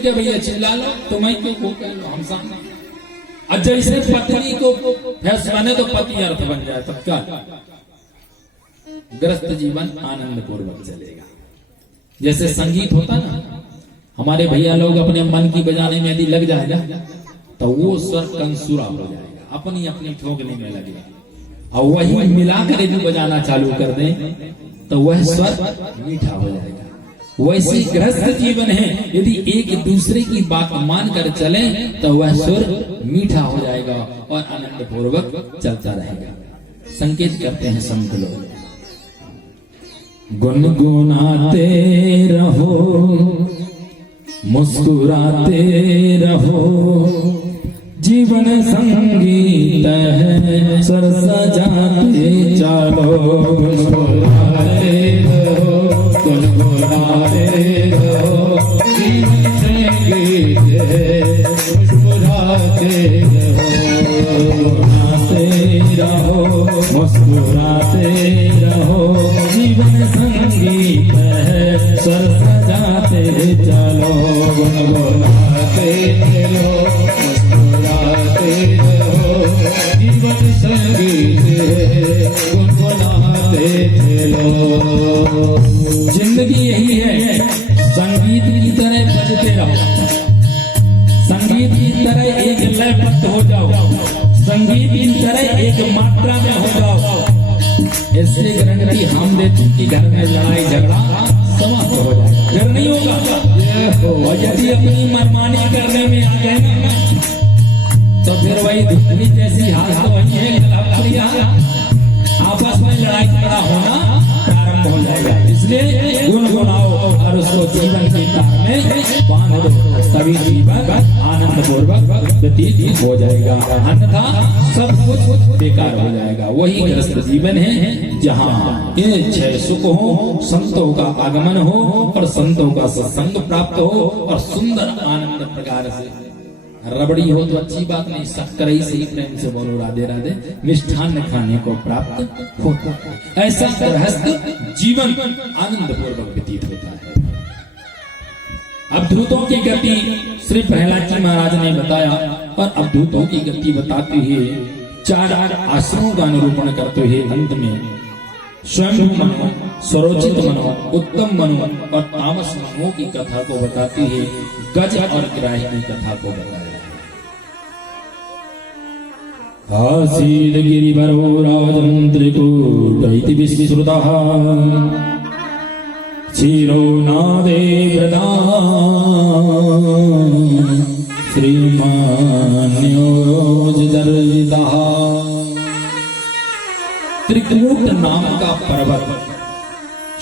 क्या भैया चिल्ला लो, तुम्हें क्यों को कह लो, हम सामने। और जैसे पत्नी को फैस बने तो पति अर्थ बन जाए, तब क्या ग्रस्त जीवन आनंद पूर्वक चलेगा। जैसे संगीत होता ना, हमारे भैया लोग अपने मन की बजाने में यदि लग जाएगा तो वो स्वर कंसुरा हो जाएगा, अपनी अपनी ठोकने में लगेगा। और वही मिलाकर यदि बजाना चालू कर दें तो वह स्वर मीठा हो जाएगा। वैसे गृहस्थ जीवन है, यदि एक दूसरे की बात मानकर चले तो वह सुर मीठा हो जाएगा और आनंद पूर्वक चलता रहेगा। संकेत करते हैं संत लोग, गुनगुनाते रहो, मुस्कुराते रहो, जीवन संगीत है, सर सजाते चलो। गुनगुनाते रहो, गुनगुनाते रहो, जीवन संगीत है, मुस्कुराते रहो, गुनगुनाते रहो, मुस्कुराते रहो, जीवन संगीत है, सर सजाते चलो। गुनगुनाते चलो, मुस्कुराते रहो, जीवन संगीत है, गुनगुनाते चलो। जिंदगी यही है, संगीत की तरह बजते रहो, संगीत की तरह एक लयबद्ध हो जाओ, संगीत की तरह एक मात्रा में हो जाओ। इससे गारंटी हम देते कि घर में लड़ाई झगड़ा समाप्त हो जाए, घर नहीं होगा। और यदि अपनी मनमानी करने में आ गए ना तो फिर वही धुतनी जैसी हाल तो वही है, आपस में लड़ाई झगड़ा होना प्रारंभ हो जाएगा। इसलिए गुनगुनाओ और उसको जीवन की तार में बांध दो, तभी जीवन आनंद पूर्वक व्यतीत हो जाएगा, अन्यथा सब कुछ बेकार हो जाएगा। वही गृहस्थ जीवन है जहाँ इन छह सुख हो, संतों का आगमन हो और संतों का सत्संग प्राप्त हो और सुंदर आनंद प्रकार से। रबड़ी हो तो अच्छी बात नहीं, शक्कर ही सही, प्रेम से बोलो राधे राधे, मिष्ठान्न खाने को प्राप्त हो। ऐसा गृहस्थ जीवन आनंद पूर्वक व्यतीत होता है। अवधूतों की गति श्री प्रहलाद जी महाराज ने बताया, और अवधूतों की गति बताते हुए चार आश्रमों का निरूपण करते हुए अंत में स्वयं मनो, सरोचित मनो, उत्तम मनो और तामस मनो की कथा को बताते हुए गज और ग्राही की कथा को बताया। आसीद गिरिवरो राजन् त्रिकूट इति विश्रुतः, क्षीरो नादे वृदान् श्रीमान्योजितर्जितः। त्रिकूट नाम का पर्वत,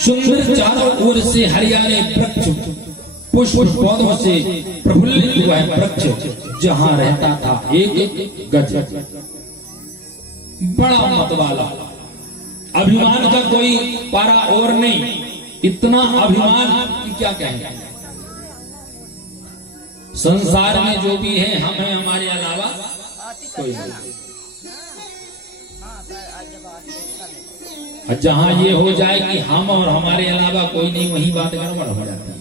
सुंदर चारों ओर से हरियाले वृक्ष, पुष्प पौधों से प्रफुल्लित हुआ है वृक्ष, जहां रहता था एक गज, बड़ा मतवाला, अभिमान का कोई पारा और नहीं, इतना अभिमान कि क्या कहें। संसार में जो भी है हम हैं, हमारे अलावा कोई नहीं। जहां ये हो जाए कि हम और हमारे अलावा कोई नहीं, वही बात गड़बड़ हो जाती है।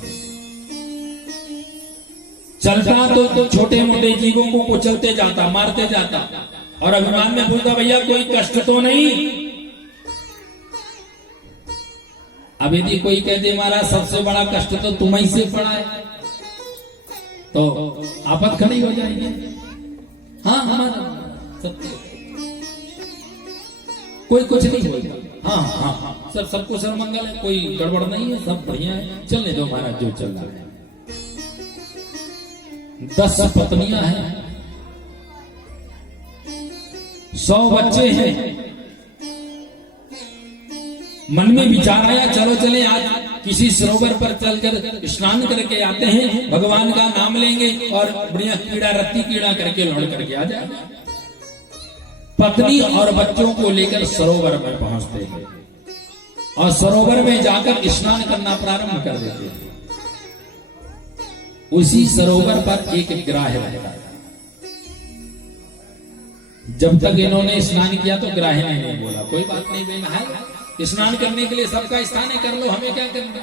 चलता तो छोटे मोटे जीवों को कुचलते जाता, मारते जाता, और अभिमान में बोलता भैया कोई कष्ट तो नहीं। अब यदि कोई कह दे महाराज सबसे बड़ा कष्ट तो तुम्हीं से पड़ा है, तो आफत खड़ी हो जाएगी। हाँ हमारा सब कोई कुछ नहीं बोलता, हाँ हाँ हाँ सब सबको सर्वमंगल है, कोई गड़बड़ नहीं है, सब बढ़िया है, चलने दो महाराज जो चल रहा है। 10 पत्नियां हैं, 100 बच्चे हैं। मन में विचार आया चलो चले आज किसी सरोवर पर चलकर स्नान करके आते हैं, भगवान का नाम लेंगे और बढ़िया कीड़ा रत्ती कीड़ा करके लौट करके आ जाए। पत्नी और बच्चों को लेकर सरोवर में पहुंचते हैं और सरोवर में जाकर स्नान करना प्रारंभ कर देते हैं। उसी सरोवर पर एक ग्राह्य रहता था। जब तक इन्होंने स्नान किया तो ग्राह्य ने नहीं बोला कोई बात नहीं, स्नान करने के लिए सबका स्थान है, कर लो, हमें क्या करना।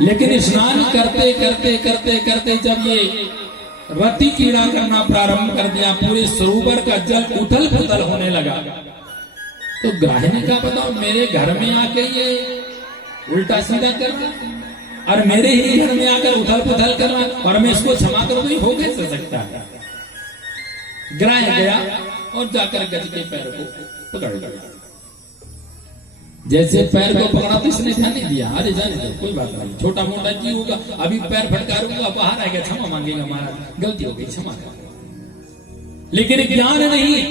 लेकिन स्नान करते करते करते करते जब ये रति कीड़ा करना प्रारंभ कर दिया, पूरे सरोवर का जल उथल पुथल होने लगा, तो ग्राही ने कहा बताओ मेरे घर में आके ये उल्टा सीधा कर रहा और मेरे ही घर में आकर उथल पुथल कर रहा और मैं इसको क्षमा करूं तो ये हो कैसे सकता है। ग्राह गया और जाकर गज के पैर को पकड़ लिया। जैसे पैर को पकड़ा तो इसने ध्यान नहीं दिया, अरे जाने दो कोई बात नहीं, छोटा मोटा की होगा, अभी पैर फटकारूंगा बाहर आएगा, क्षमा मांगेगा, महाराज गलती हो गई क्षमा कर। लेकिन ज्ञान नहीं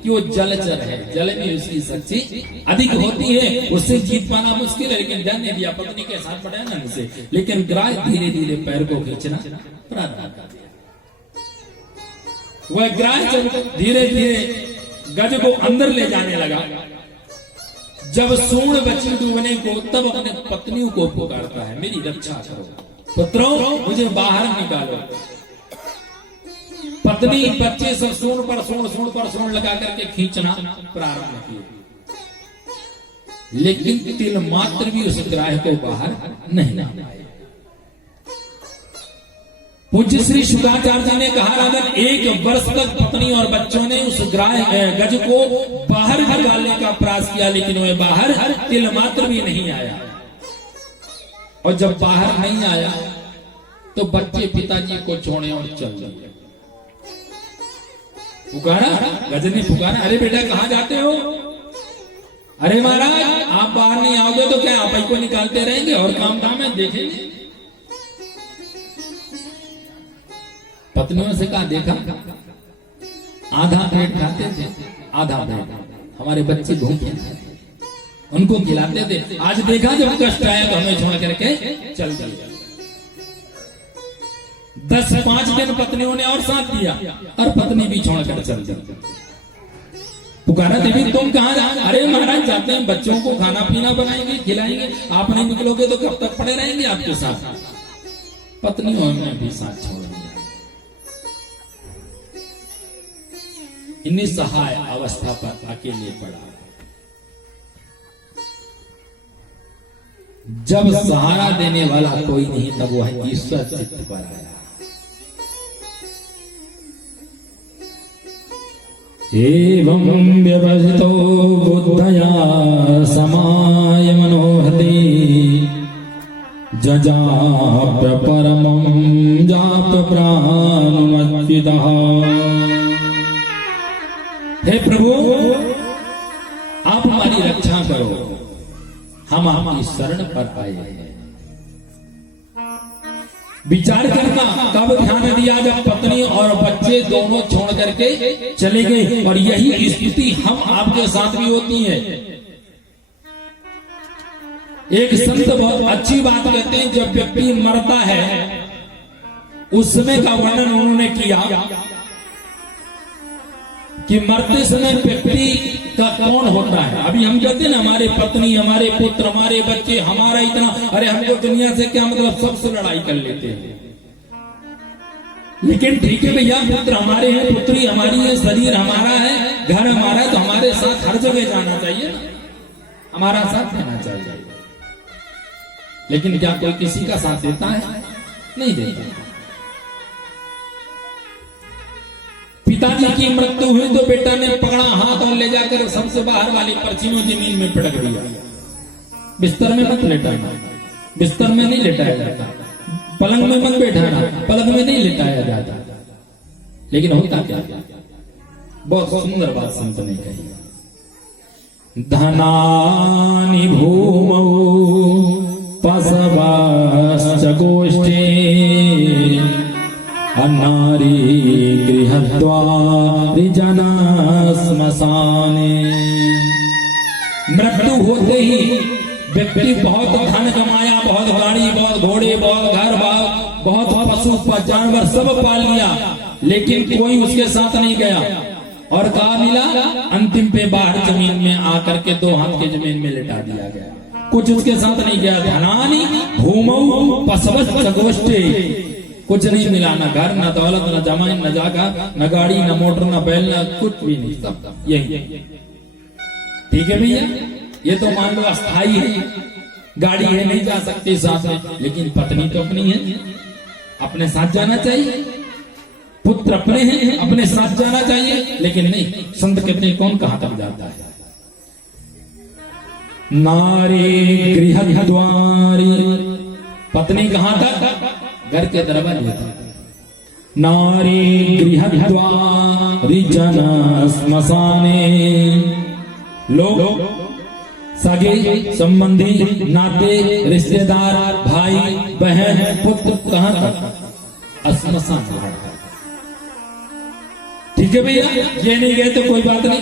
कि वो जलचर है, जल में उसकी शक्ति अधिक होती है, उससे जीत पाना मुश्किल है। लेकिन ध्यान नहीं दिया, पत्नी के साथ पड़ा ना उसे, लेकिन ग्राह धीरे धीरे पैर को खींचना प्रारंभ कर दिया। वह ग्राह जब धीरे धीरे गज को अंदर ले जाने लगा, जब सूर्ण बची डूबने को, तब अपने पत्नियों को पुकारता है मेरी रक्षा करो, पुत्रों मुझे बाहर निकालो। पत्नी बच्चे सब सूर्ण पर सूर्ण लगा करके खींचना प्रारंभ किए, लेकिन तिल मात्र भी उस ग्राह को बाहर नहीं ला पाए। पूज्य श्री शुक्राचार्य जी ने कहा राजन 1 वर्ष तक पत्नी और बच्चों ने उस ग्राह गज को बाहर निकालने का प्रयास किया, लेकिन वह बाहर तिल मात्र भी नहीं आया। और जब बाहर नहीं आया तो बच्चे पिताजी को छोड़े और चल दिए। पुकारा, गज ने पुकारा, अरे बेटा कहां जाते हो? अरे महाराज आप बाहर नहीं आओगे तो क्या आप ही को निकालते रहेंगे और काम धाम है देखेंगे। पत्नियों से कहा देखा आधा पेट खाते थे, आधा पेट हमारे बच्चे भूखे थे, उनको खिलाते थे, आज देखा जब कष्ट आया तो हमें छोड़ करके चल दिया। 10-5 दिन पत्नियों ने और साथ दिया और पत्नी भी छोड़कर चल दी। पुकारा देवी तुम कहां जा? अरे महाराज जाते हैं, बच्चों को खाना पीना बनाएंगे खिलाएंगे, आप नहीं निकलोगे तो कब तक पड़े रहेंगे आपके साथ। पत्नियों ने भी साथ छोड़ दिया। निसहाय अवस्था पर अकेले पड़ा। जब सहारा देने वाला कोई नहीं तब वह ईश्वर चित्त पर आया। एवं व्यवस्थितो बुद्धया समाय मनोहति जजाप्य परमं जाप्य प्राणमच्युतः। हे प्रभु आप हमारी रक्षा करो, हम आपकी शरण पर आए हैं। विचार करना कब ध्यान दिया? जब पत्नी और बच्चे दोनों छोड़ करके चले गए। और यही स्थिति हम आपके साथ भी होती है। एक संत बहुत अच्छी बात कहते हैं, जब व्यक्ति मरता है उस समय का वर्णन उन्होंने किया कि मरते समय व्यक्ति का कौन होता है। अभी हम कहते हैं ना हमारे पत्नी, हमारे पुत्र, हमारे बच्चे, हमारा इतना, अरे हमको दुनिया से क्या मतलब, सबसे लड़ाई कर लेते हैं। लेकिन ठीक है भैया, पुत्र हमारे हैं, पुत्री हमारी है, शरीर हमारा है, घर हमारा है, तो हमारे साथ हर जगह जाना चाहिए ना, हमारा साथ देना चाहिए। लेकिन क्या कोई किसी का साथ देता है? नहीं देता। पिताजी की मृत्यु हुई तो बेटा ने पकड़ा हाथ और ले जाकर सबसे बाहर वाली परछियों जमीन में पटक दिया। बिस्तर में मत लेटाना, बिस्तर में नहीं लेटाया जाता, पलंग में मत बैठाना, पलंग में नहीं लेटाया जाता। लेकिन होता क्या? बहुत सुंदर बात संत ने कही, धनानि भूमौ पशवश्च गोष्ठे अन्नारी गृहद्वारिजना श्मशाने। मृत्यु होते ही व्यक्ति बहुत धन कमाया, बहुत गाड़ी, बहुत घोड़े, बहुत घर, बहुत पशु जानवर सब पाल लिया, लेकिन कोई उसके साथ नहीं गया। और कहा मिला? अंतिम पे बाहर जमीन में आकर के 2 हाथ के जमीन में लिटा दिया गया, कुछ उसके साथ नहीं गया। धनानि भूमौ पशवश्च गोष्ठे, कुछ नहीं मिला, न घर, न दौलत, न जमीन, न जगह, न गाड़ी, न मोटर, न बैल, न कुछ भी नहीं, सब यही। ठीक है भैया, ये तो मान लो अस्थाई है, गाड़ी है नहीं जा सकते साथ में, लेकिन पत्नी तो अपनी है, अपने साथ जाना चाहिए। पुत्र अपने हैं, अपने साथ जाना चाहिए। लेकिन नहीं, संत कहते हैं कौन कहां तक जाता है। नारी गृह द्वारी, पत्नी कहां तक? घर के दरवाजे तक। नारी गृह द्वारी जन स्मशाने, लोग सगे संबंधी नाते रिश्तेदार भाई बहन पुत्र कहां तक? स्मशान घाट। ठीक है भैया, ये नहीं गए तो कोई बात नहीं,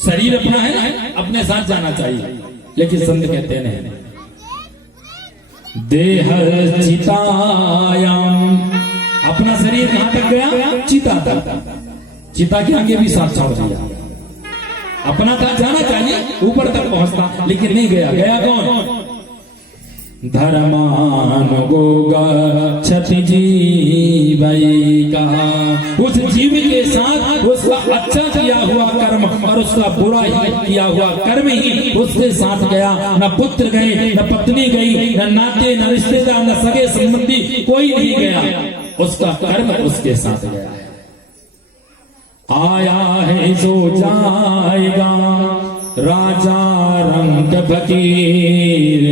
शरीर अपना है ना, अपने साथ जाना चाहिए। लेकिन संत कहते हैं देह चितायाम, अपना शरीर कहां तक गया? चिता तक। चिता के आगे भी साथ छोड़ दिया। अपना था जाना चाहिए, ऊपर तक पहुंचता, लेकिन नहीं गया। गया कौन? धर्मानुगो गच्छति जीवैका, उस जीव के साथ उसका अच्छा किया हुआ कर्म और उसका बुरा किया हुआ कर्म ही उसके साथ गया। न पुत्र गए, न पत्नी गई, न नाते, न रिश्तेदार, न सगे संबंधी, कोई नहीं गया। उसका कर्म उसके साथ गया है। आया है सो जाएगा राजा रंग फकीर,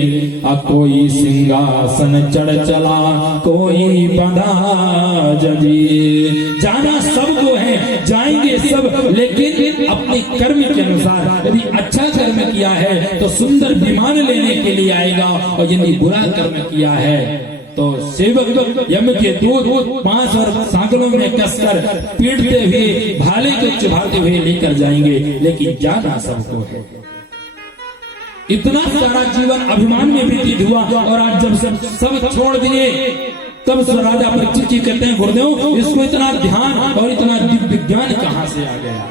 कोई सिंहासन चढ़ चला, कोई बंधा जबीर। जाना सबको है, जाएंगे सब, लेकिन अपने कर्म के अनुसार। यदि अच्छा कर्म किया है तो सुंदर विमान लेने के लिए आएगा, और यदि बुरा कर्म किया है तो सेवक यम के दूध 5 और सांकलों में कसकर पीटते हुए, भाले को चुभाते हुए लेकर जाएंगे। लेकिन जाना सबको है। इतना सारा जीवन अभिमान में व्यतीत हुआ, और आज जब सब छोड़ दिए, तब राजा परीक्षित जी कहते हैं गुरुदेव, इसको इतना ध्यान और इतना दिव्य ज्ञान कहां से आ गया।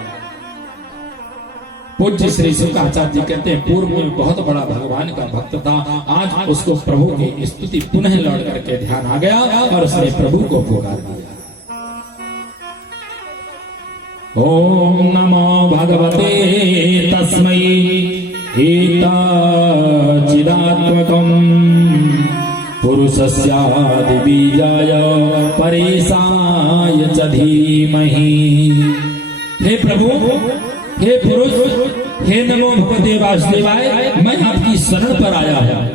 पूज्य श्री शुक्राचार्य जी कहते हैं पूर्व में बहुत बड़ा भगवान का भक्त था, आज उसको प्रभु की स्तुति पुनः लौट करके ध्यान आ गया और उसने प्रभु को पुकार दिया। ओम नमो भगवते तस्मै चिदात्मकं पुरुषस्यादि बीजाय परेशाय च धीमहि। हे प्रभु, हे पुरुष, हे नमो भगवते वासुदेवाय, मैं आपकी शरण पर आया हूं,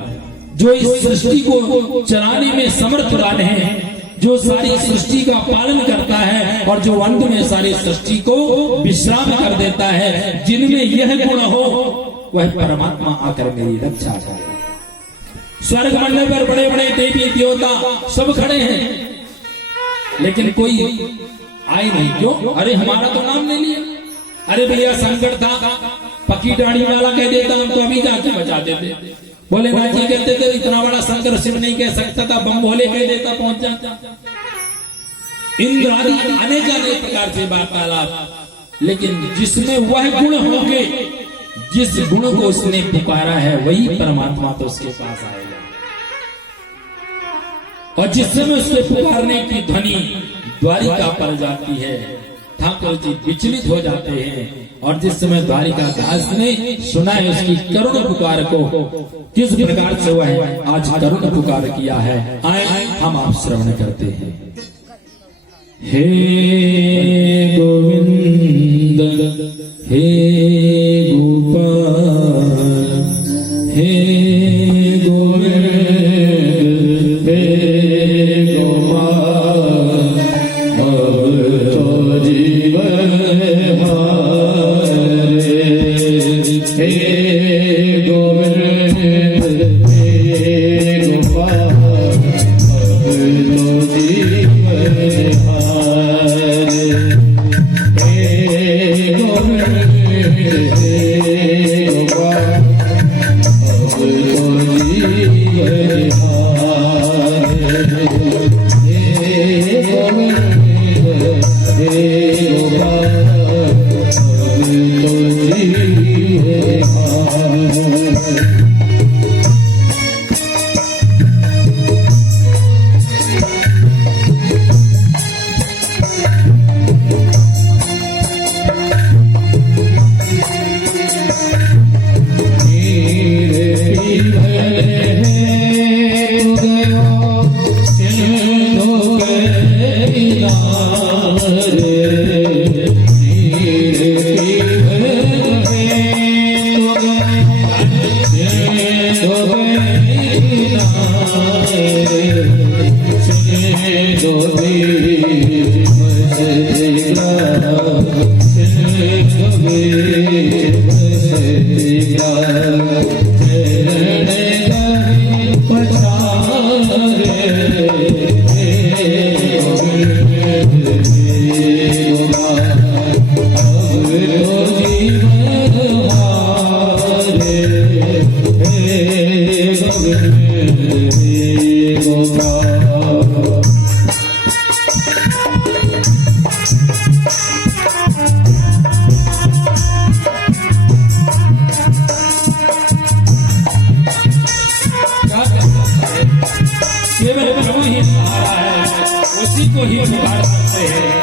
जो इस सृष्टि को चलाने में समर्थ वाले हैं, जो सारी सृष्टि का पालन करता है और जो अंत में सारी सृष्टि को विश्राम कर देता है। जिनमें यह गुण हो वह परमात्मा आकर मेरी रक्षा करे। स्वर्ग मंडल पर बड़े बड़े देवी देवता सब खड़े हैं, लेकिन कोई आए नहीं। क्यों? अरे हमारा तो नाम नहीं लिया। अरे भैया संकट था, पक्की दाढ़ी वाला कह देता हम तो अभी जाके बचा देते। भोलेनाथ जी कहते थे इतना बड़ा संकट शिव नहीं कह सकता था, बम भोले कह देता पहुंच जाता। इंद्र आदि अनेक अनेक प्रकार से वार्तालाप, लेकिन जिसमें वह गुण होंगे, जिस गुण को उसने पुकारा है, वही परमात्मा तो उसके पास आएगा। और जिस समय उसके पुकारने की ध्वनि द्वारिका पर जाती है, ठाकुर जी विचलित हो जाते हैं। और जिस समय द्वारिका दास ने सुना है उसकी करुण पुकार को, किस प्रकार से वह आज करुण पुकार किया है, आए हम आप श्रवण करते हैं। हे गोविंद, हे गोपाल, हे गोविंद, हे गोपाल, अब तो जीवन हारे। हे गोविंद, हे गोपाल, अब तो जीवन हारे। हे गोविंद, हे गोपाल, अब तो जीवन हारे। हे गोविंद, हे गोपाल, अब तो जीवन हारे। मेरे पीर केवल प्रभु ही सहारा है, उसी को ही पुकार सकते हैं।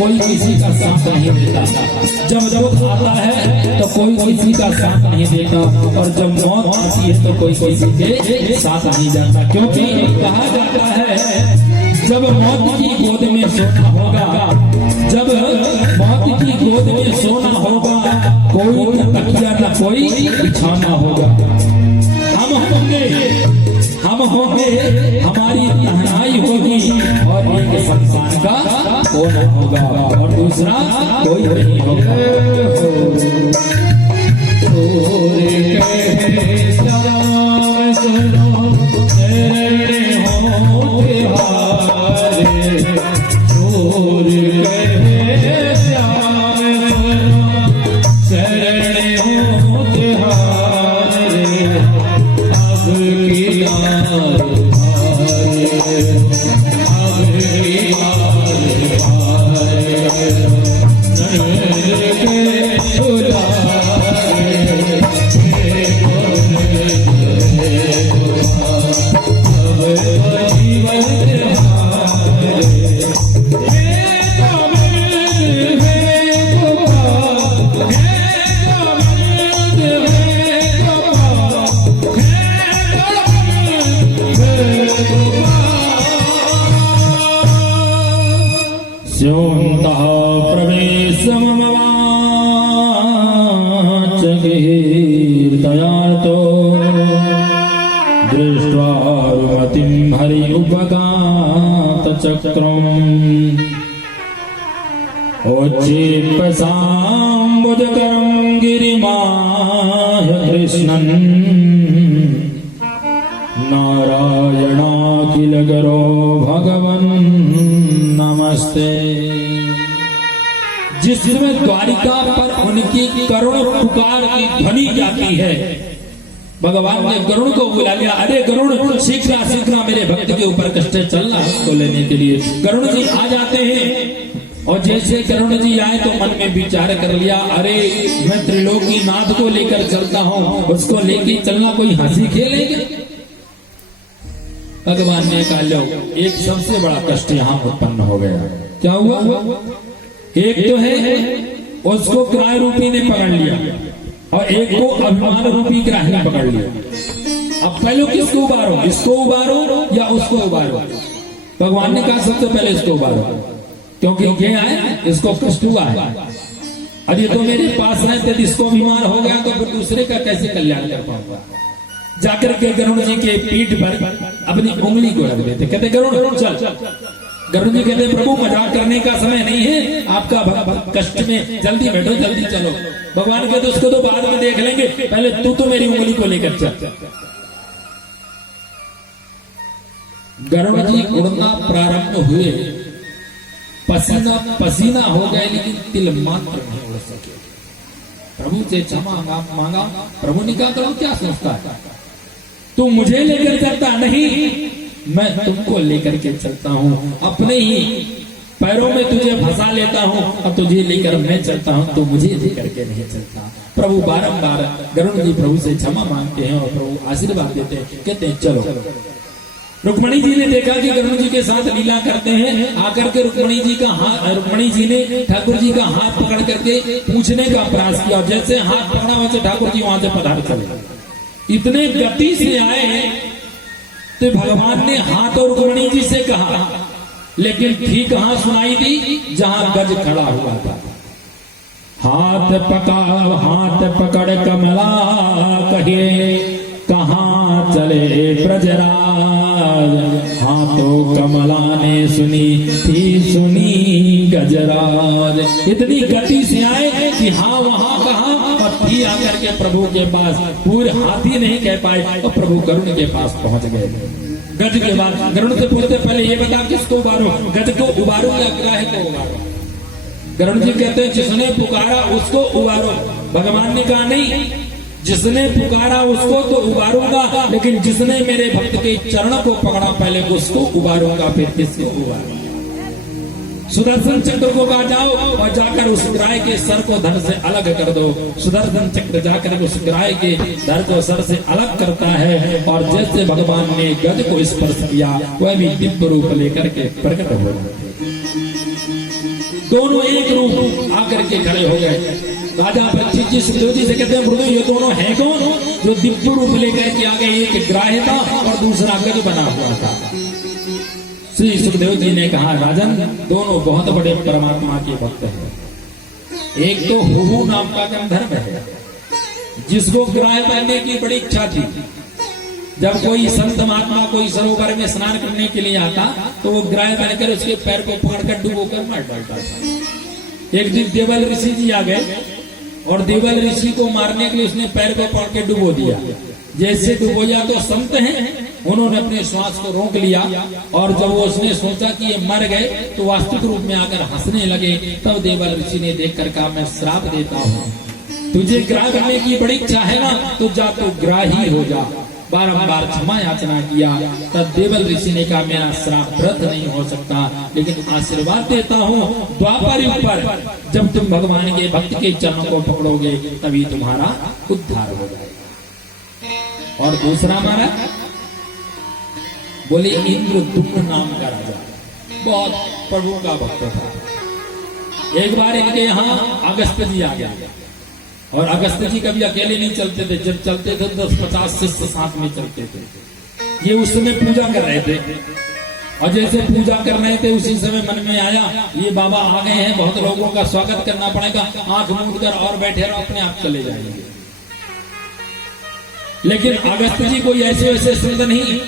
कोई किसी का साथ नहीं देता, जब दुख आता है तो कोई किसी का साथ नहीं देता, और जब मौत आती है तो कोई किसी के साथ नहीं जाता। क्योंकि कहा जाता है जब मौत की गोद में सोना होगा, जब मौत की गोद में सोना होगा, कोई तकिया न कोई बिछाना होगा। हम होंगे, हमारी तन्हाई होगी, और एक संसार का कोना होगा, और दूसरा कोई नहीं होगा। जीवन सह प्रवेशमवाच कीर्तयातो दृष्ट्वा रुमतिं हरि उपगातचक्रम् ओच्चेत्पसाम्बुजकरं गिरिमाह कृष्णन् नारायणाखिलकरो भगवन् नमस्ते। जिस समय द्वारिका पर उनकी करुण पुकार की ध्वनि जाती है, भगवान ने गरुड़ को बुला लिया। अरे गरुड़, शीघ्र शीघ्र मेरे भक्त के ऊपर कष्ट चलना उसको लेने के लिए। गरुड़ जी आ जाते हैं और जैसे गरुड़ जी आए तो मन में विचार कर लिया, अरे मैं त्रिलोकी नाथ को लेकर चलता हूँ, उसको लेके चलना कोई हंसी खेलेंगे। भगवान ने कहा लो, एक सबसे बड़ा कष्ट यहाँ उत्पन्न हो गया। क्या हुआ? एक तो है उसको ग्राह रूपी ने पकड़ लिया और एक को अभिमान रूपी ग्राह ने पकड़ लिया। अब पहले किसको उबारो, इसको उबारो या उसको उबारो? भगवान ने कहा सबसे पहले इसको उबारो, क्योंकि ये आए इसको कष्ट हुआ है। अरे तो मेरे पास आए तो इसको अभिमान हो गया तो फिर दूसरे का कैसे कल्याण कर पाऊंगा। जाकर के गरुड़ जी के पीठ पर अपनी उंगली को रख देते, कहते गरुड़ चल। गरुड़ जी कहते प्रभु मजाक करने का समय नहीं है, आपका कष्ट में जल्दी बैठो, जल्दी चलो। भगवान कहते उसको तो बाद में देख लेंगे, पहले तू तो मेरी उंगली को लेकर चल। गरुड़ जी उड़ना प्रारंभ हुए, पसीना पसीना हो गए, लेकिन तिल मात्र नहीं उड़ सके। प्रभु से क्षमा मांगा। प्रभु ने कहा गरुड़ क्या सोचता है, तू मुझे लेकर चलता नहीं, मैं तुमको लेकर के चलता हूँ। अपने ही पैरों में तुझे फंसा लेता हूँ और तुझे लेकर मैं चलता हूँ, तो मुझे लेकर के नहीं चलता। प्रभु बारंबार गरुड़ जी प्रभु से क्षमा मांगते हैं और प्रभु आशीर्वाद देते हैं, कहते हैं चलो। रुक्मणी जी ने देखा कि गरुड़ जी के साथ लीला करते हैं, आकर के रुक्मणी जी ने ठाकुर जी का हाथ पकड़ करके पूछने का प्रयास किया। जैसे हाथ पकड़ा वैसे ठाकुर जी वहां से पधार चले। इतने गति से आए तो भगवान ने हाथ और रुक्मणी जी से कहा, लेकिन ठीक कहां सुनाई दी जहां गज खड़ा हुआ था। हाथ पकड़ कमला कहे कहां चले ब्रजराज। हाथों कमला ने सुनी गजराज। इतनी गति से आए कि हाँ वहां कहा और थी आकर के प्रभु के पास। पूरे हाथी नहीं कह पाए और प्रभु गरुड़ के पास पहुंच गए। गज के बाद गरुड़ से पूछते पहले ये बता किसको उबारो, गज को उबारो या ग्राह को उबारो? गरुड़ जी कहते हैं जिसने पुकारा उसको उबारो। भगवान ने कहा नहीं, जिसने पुकारा उसको तो उबारूंगा, लेकिन जिसने मेरे भक्त के चरण को पकड़ा पहले उसको उबारूंगा, फिर किसको उबारूंगा। सुदर्शन चक्र को कहा जाओ और जाकर उस ग्राह के सर को धड़ से अलग कर दो। सुदर्शन चक्र जाकर उस ग्राह के धड़ को सर से अलग करता है और जैसे भगवान ने गज को स्पर्श किया वह भी दिव्य रूप लेकर के प्रकट हो गए। दोनों एक रूप आकर के खड़े हो गए। राजा परीक्षित जी सुखदेव जी से कहते हैं प्रभु ये दोनों हैं कौन जो दिव्य रूप लेकर के आ गए? एक ग्राह था और दूसरा गज बना हुआ था। श्री सुखदेव जी ने कहा राजन दोनों बहुत बड़े परमात्मा के भक्त हैं। एक तो हुहू नाम का गंधर्व है जिसको ग्राह पहनने की बड़ी इच्छा थी। जब कोई संत महात्मा कोई सरोवर में स्नान करने के लिए आता तो वो ग्राह पहनकर उसके पैर को पकड़कर डुबोकर मार डालता था। एक दिन देवल ऋषि जी आ गए और देवल ऋषि को मारने के लिए उसने पैर को पकड़ के डुबो दिया। जैसे डुबोया तो संत हैं, उन्होंने अपने श्वास को रोक लिया और जब वो उसने सोचा कि ये मर गए तो वास्तविक रूप में आकर हंसने लगे। तब देवल ऋषि ने देखकर कहा मैं श्राप देता हूँ, तुझे ग्राह करने की बड़ी इच्छा है ना तो जा तो ग्राही हो जा। बारंबार क्षमा याचना किया। तब देवल ऋषि ने कहा मेरा श्राप व्रत नहीं हो सकता, लेकिन आशीर्वाद देता हूँ द्वापर युग पर जब तुम भगवान के भक्त के चरणों को पकड़ोगे तभी तुम्हारा उद्धार हो जाएगा। और दूसरा हमारा बोले इंद्रदुम्न नाम का राजा बहुत प्रभु का भक्त था। एक बार इनके यहाँ अगस्त जी आ गया और अगस्त जी कभी अकेले नहीं चलते थे, जब चलते थे 10-50 शिष्य साथ में चलते थे। ये उस समय पूजा कर रहे थे और जैसे पूजा कर रहे थे उसी समय मन में आया ये बाबा आ गए हैं, बहुत लोगों का स्वागत करना पड़ेगा, आंख मूंद कर और बैठे रहो, अपने आप चले जाएंगे। लेकिन अगस्त जी कोई ऐसे वैसे संत नहीं,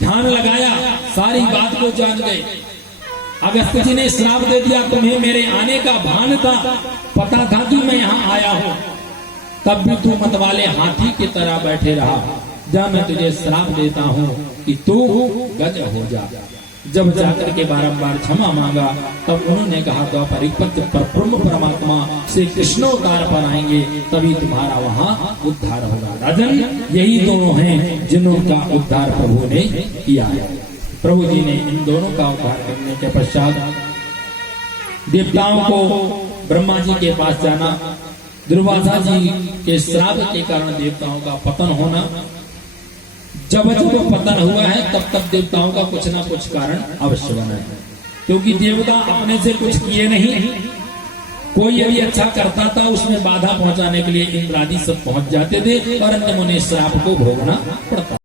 ध्यान लगाया, सारी बात को जान गए। अगस्त जी ने श्राप दे दिया, तुम्हें मेरे आने का भान था, पता था कि मैं यहाँ आया हूँ, तब भी तू मतवाले हाथी की तरह बैठे रहा। जा मैं तुझे श्राप देता हूँ कि तू गज हो जा। जब जाकर के बारंबार क्षमा मांगा, तब उन्होंने कहा तो परिपत्र पर ब्रह्म परमात्मा से कृष्णोद्धार पर आएंगे, तभी तुम्हारा वहाँ उद्धार होगा। राजन, यही दोनों हैं जिनका उद्धार प्रभु ने किया है। प्रभु जी ने इन दोनों का उद्धार करने के पश्चात देवताओं को ब्रह्मा जी के पास जाना, दुर्वासा जी के श्राप के कारण देवताओं का पतन होना, जब पतन हुआ है तब तक देवताओं का कुछ ना कुछ कारण अवश्य बना है, क्योंकि देवता अपने से कुछ किए नहीं। कोई यदि अच्छा करता था उसमें बाधा पहुंचाने के लिए इंद्रादि सब पहुंच जाते थे और अंत में उन्हें श्राप को भोगना पड़ता।